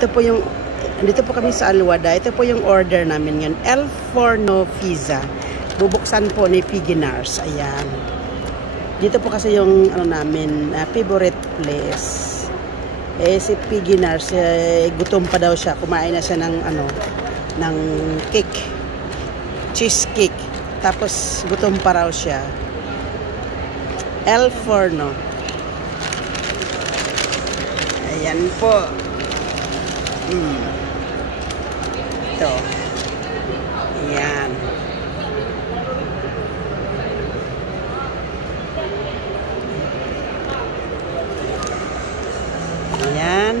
Dito po kami sa Alwada. Ito po yung order namin ngayon. El Forno Pizza. Bubuksan po ni Piginars. Ayan. Dito po kasi yung namin, favorite place. Si Piginars, gutom pa daw siya. Kumain na siya ng cake. Cheesecake. Tapos gutom pa raw siya. El Forno. Ayan po. Ito. Ayan. Ayan.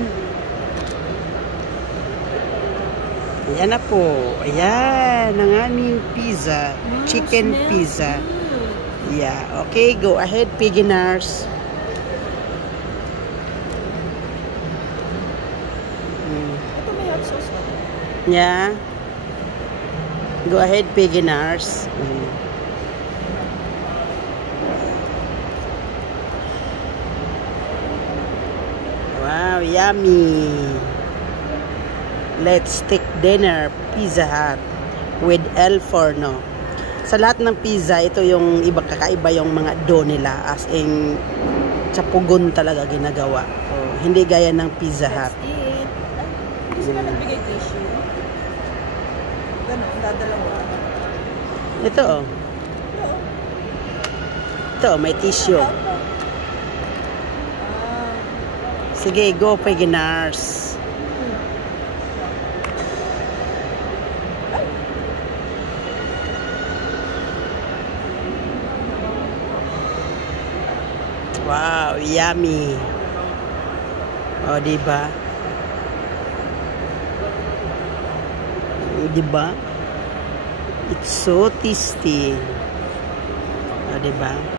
Ayan na po. Ayan. Ang aming pizza. Chicken pizza. Yeah. Okay. Go ahead, Piginars. Ito may hot sauce. Yeah. Go ahead, Piginars. Wow, yummy. Let's take dinner. Pizza Hut with El Forno. Sa lahat ng pizza, ito yung kakaiba yung mga dough nila. As in, sa pugon talaga ginagawa. Hindi gaya ng Pizza Hut. Hindi sila nagbigay tissue. Ganon, dadalawa. Ito Ito, may tissue. Sige, go, Piginars. Wow, yummy. O, diba? Diba? It's so tasty. O, diba?